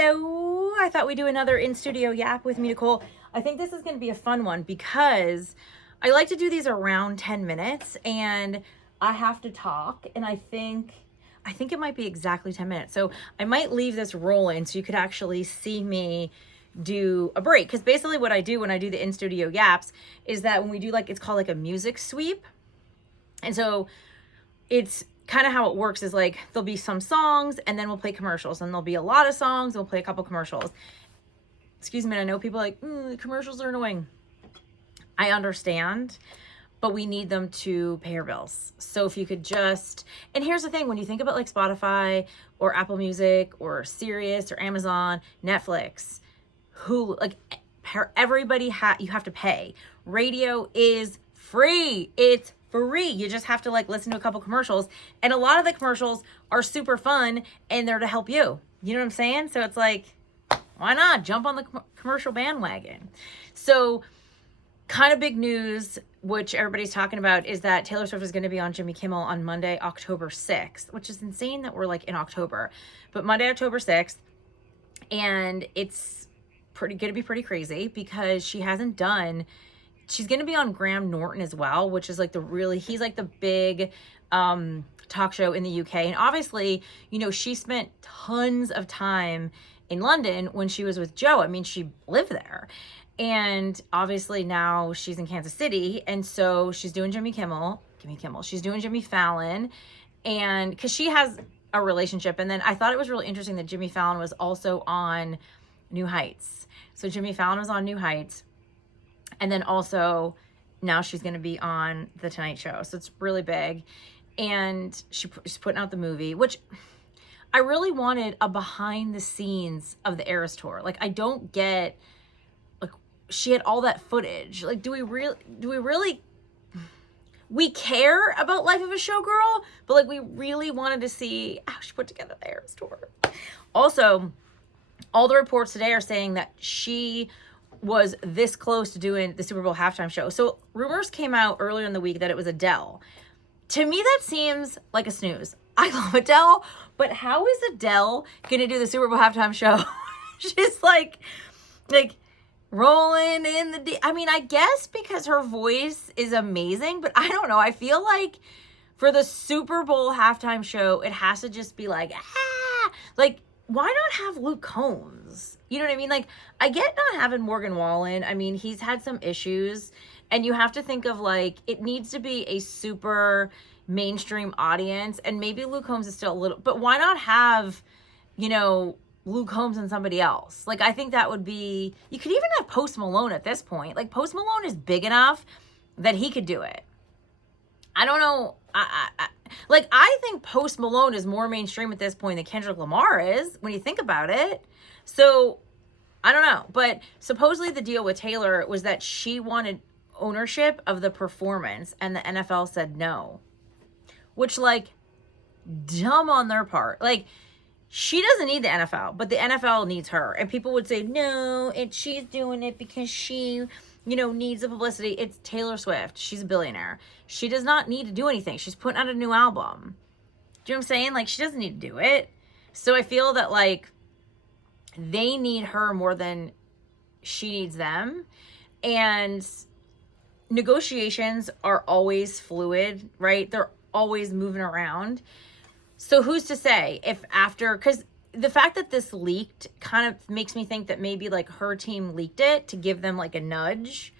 Hello. I thought we'd do another in-studio yap with me, Nicole. I think this is going to be a fun one because I like to do these around 10 minutes and I have to talk, and I think it might be exactly 10 minutes. So I might leave this rolling so you could actually see me do a break, because basically what I do when I do the in-studio yaps is that when we do it's called like a music sweep. And so it's kind of how it works is there'll be some songs and then we'll play commercials, and there'll be a lot of songs and we'll play a couple commercials. Excuse me, I know people are commercials are annoying. I understand, but we need them to pay our bills. So if you could just, and here's the thing, when you think about Spotify or Apple Music or Sirius or Amazon, Netflix, everybody you have to pay. Radio is free. It's free. You just have to listen to a couple commercials, and a lot of the commercials are super fun and they're to help you. You know what I'm saying? So it's why not jump on the commercial bandwagon? So kind of big news, which everybody's talking about, is that Taylor Swift is going to be on Jimmy Kimmel on Monday, October 6th, which is insane that we're in October, but Monday, October 6th. And it's going to be pretty crazy because she's going to be on Graham Norton as well, which is he's the big talk show in the UK. And obviously, she spent tons of time in London when she was with Joe. I mean, she lived there. And obviously now she's in Kansas City. And so she's doing Jimmy Kimmel. She's doing Jimmy Fallon. And because she has a relationship. And then I thought it was really interesting that Jimmy Fallon was also on New Heights. So Jimmy Fallon was on New Heights. And then also now she's going to be on The Tonight Show. So it's really big. And she's putting out the movie, which I really wanted a behind the scenes of the Eras Tour. I don't get, she had all that footage. Do we really, we care about Life of a Showgirl, but we really wanted to see how she put together the Eras Tour. Also, all the reports today are saying that she was this close to doing the Super Bowl halftime show. So rumors came out earlier in the week that it was Adele. To me, that seems like a snooze. I love Adele, but how is Adele going to do the Super Bowl halftime show? She's rolling in the I mean, I guess because her voice is amazing, but I don't know. I feel for the Super Bowl halftime show, it has to just be why not have Luke Combs? You know what I mean? I get not having Morgan Wallen. I mean, he's had some issues, and you have to think of it needs to be a super mainstream audience, and maybe Luke Combs is still a little, but why not have, Luke Combs and somebody else? I think that would be, you could even have Post Malone at this point. Post Malone is big enough that he could do it. I don't know. I think Post Malone is more mainstream at this point than Kendrick Lamar is when you think about it. So I don't know. But supposedly the deal with Taylor was that she wanted ownership of the performance, and the NFL said no. Which dumb on their part. She doesn't need the NFL, but the NFL needs her. And people would say, no, she's doing it because she, needs the publicity. It's Taylor Swift. She's a billionaire. She does not need to do anything. She's putting out a new album. Do you know what I'm saying? She doesn't need to do it. So I feel that they need her more than she needs them. And negotiations are always fluid, right? They're always moving around. So who's to say if because the fact that this leaked kind of makes me think that maybe her team leaked it to give them a nudge.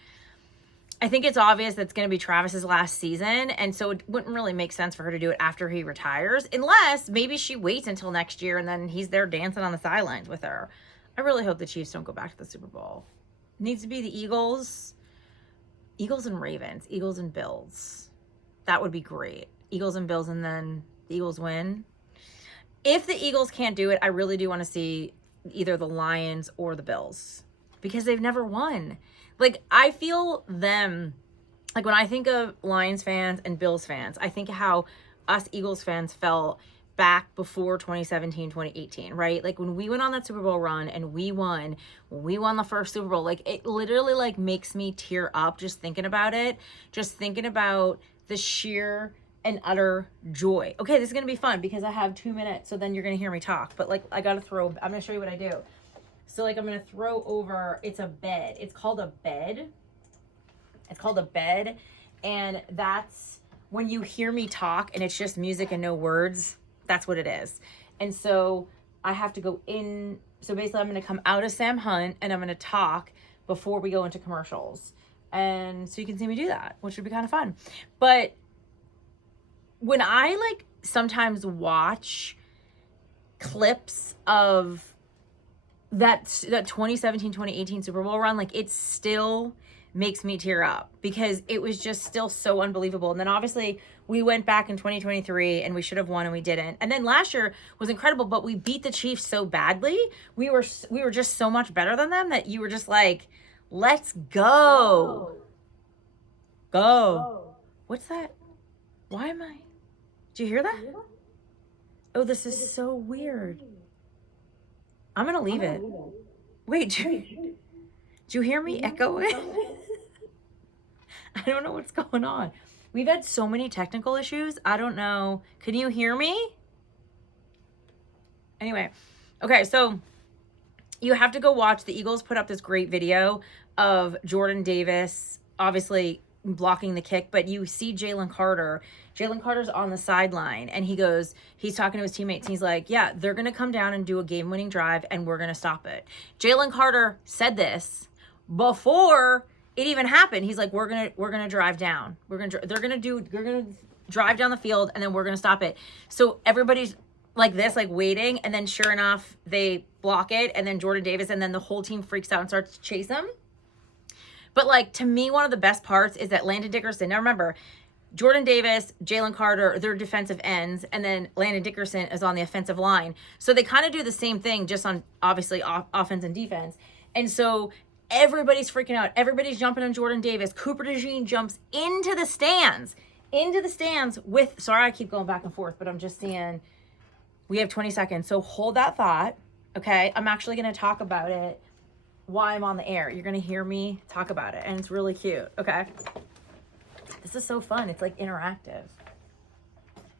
I think it's obvious that's going to be Travis's last season, and so it wouldn't really make sense for her to do it after he retires, unless maybe she waits until next year and then he's there dancing on the sidelines with her. I really hope the Chiefs don't go back to the Super Bowl. It needs to be the Eagles and Ravens, Eagles and Bills. That would be great. Eagles and Bills, and then the Eagles win. If the Eagles can't do it, I really do want to see either the Lions or the Bills, because they've never won. I feel them, when I think of Lions fans and Bills fans, I think how us Eagles fans felt back before 2017, 2018, right? When we went on that Super Bowl run and we won the first Super Bowl, it literally makes me tear up just thinking about it, just thinking about the sheer and utter joy. Okay, this is gonna be fun because I have 2 minutes, so then you're gonna hear me talk. But like, I'm gonna show you what I do. So like, I'm gonna throw over, it's a bed. It's called a bed. It's called a bed. And that's when you hear me talk and it's just music and no words, that's what it is. And so I have to go in. So basically I'm going to come out of Sam Hunt and I'm going to talk before we go into commercials. And so you can see me do that, which would be kind of fun. But when I like sometimes watch clips of that 2017, 2018 Super Bowl run, like it still makes me tear up because it was just still so unbelievable. And then obviously we went back in 2023 and we should have won and we didn't. And then last year was incredible, but we beat the Chiefs so badly. We were just so much better than them that you were just like, let's go. Go. What's that? Why am I? Did you hear that? Oh, this is so weird. I'm going to leave it. Wait, did you hear me echoing? I don't know what's going on. We've had so many technical issues. I don't know. Can you hear me? Anyway, okay, so you have to go watch. The Eagles put up this great video of Jordan Davis, obviously blocking the kick, but you see Jalen Carter. Jalen Carter's on the sideline, and he's talking to his teammates. And he's like, yeah, they're going to come down and do a game-winning drive, and we're going to stop it. Jalen Carter said this before it even happened. He's like, we're gonna drive down. They're gonna drive down the field, and then we're gonna stop it. So everybody's like this, like waiting, and then sure enough, they block it, and then Jordan Davis, and then the whole team freaks out and starts to chase him. But like, to me, one of the best parts is that Landon Dickerson, now remember, Jordan Davis, Jalen Carter, they're defensive ends, and then Landon Dickerson is on the offensive line. So they kind of do the same thing, just on obviously offense and defense. And so everybody's freaking out. Everybody's jumping on Jordan Davis. Cooper DeJean jumps into the stands with, sorry, I keep going back and forth, but I'm just seeing we have 20 seconds. So hold that thought. Okay. I'm actually going to talk about it while I'm on the air. You're going to hear me talk about it, and it's really cute. Okay. This is so fun. It's like interactive.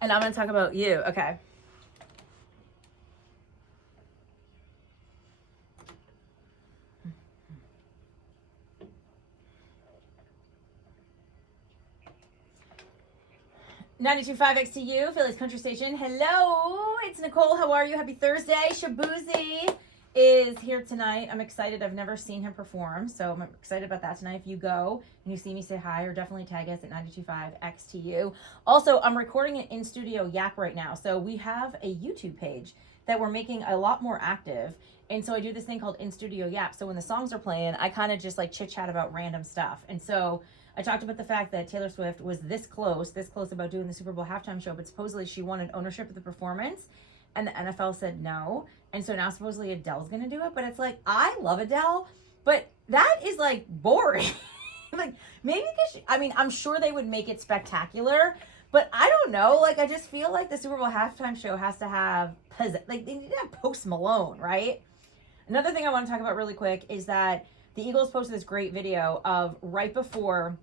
And I'm going to talk about you. Okay. .92.5 XTU, Philly's Country Station. Hello, it's Nicole. How are you? Happy Thursday. Shabuzi is here tonight. I'm excited. I've never seen him perform, so I'm excited about that tonight. If you go and you see me, say hi, or definitely tag us at .92.5 XTU. Also, I'm recording an in-studio Yap right now, so we have a YouTube page that we're making a lot more active, and so I do this thing called in-studio Yap. So when the songs are playing, I kind of just like chit-chat about random stuff, and so I talked about the fact that Taylor Swift was this close about doing the Super Bowl halftime show, but supposedly she wanted ownership of the performance, and the NFL said no. And so now supposedly Adele's going to do it, but it's like, I love Adele, but that is like boring. Like maybe because, I'm sure they would make it spectacular, but I don't know. Like, I just feel like the Super Bowl halftime show has to have, like they need to have Post Malone, right? Another thing I want to talk about really quick is that the Eagles posted this great video of right before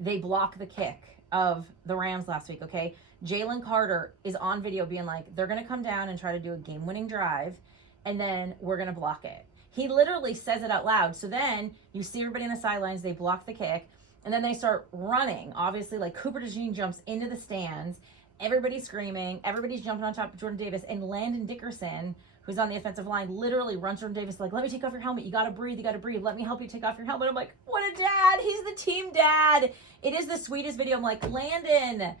they block the kick of the Rams last week, okay? Jalen Carter is on video being like, they're going to come down and try to do a game-winning drive, and then we're going to block it. He literally says it out loud. So then you see everybody in the sidelines, they block the kick, and then they start running. Obviously, like Cooper DeJean jumps into the stands. Everybody's screaming. Everybody's jumping on top of Jordan Davis. And Landon Dickerson, who's on the offensive line, literally runs Jordan Davis like, let me take off your helmet. You got to breathe. Let me help you take off your helmet. I'm like, what a dad. He's the team dad. It is the sweetest video. I'm like, Landon.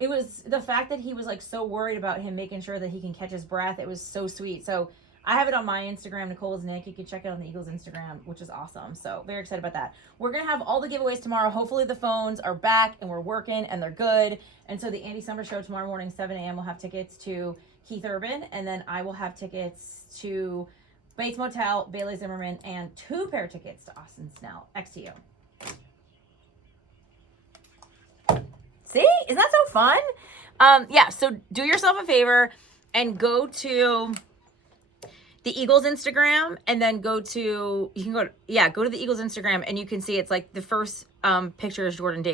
It was the fact that he was like so worried about him making sure that he can catch his breath. It was so sweet. So I have it on my Instagram, Nicole's Nick. You can check it on the Eagles Instagram, which is awesome. So very excited about that. We're going to have all the giveaways tomorrow. Hopefully the phones are back and we're working and they're good. And so the Andy Summer Show tomorrow morning, 7 a.m. we'll have tickets to Keith Urban. And then I will have tickets to Bates Motel, Bailey Zimmerman, and 2 pair tickets to Austin Snell. XTU. See? Isn't that so fun? Yeah, so do yourself a favor and go to the Eagles Instagram and then go to the Eagles Instagram and you can see it's like the first picture is Jalen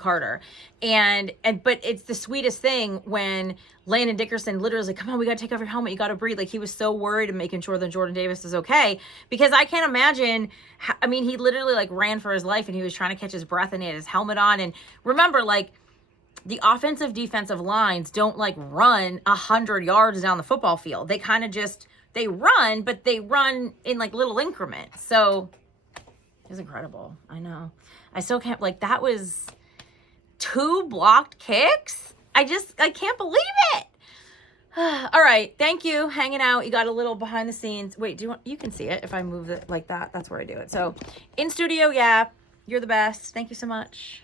Carter. But it's the sweetest thing when Landon Dickerson literally is like, come on, we got to take off your helmet. You got to breathe. Like he was so worried and making sure that Jordan Davis is okay, because I can't imagine. I mean, he literally like ran for his life and he was trying to catch his breath and he had his helmet on. And remember, like, the offensive defensive lines don't like run 100 yards down the football field. They kind of just, they run, but they run in like little increments. So it was incredible. I know. I still can't, like, that was 2 blocked kicks. I can't believe it. All right. Thank you. Hanging out. You got a little behind the scenes. Wait, you can see it if I move it like that. That's where I do it. So in studio, Yap, you're the best. Thank you so much.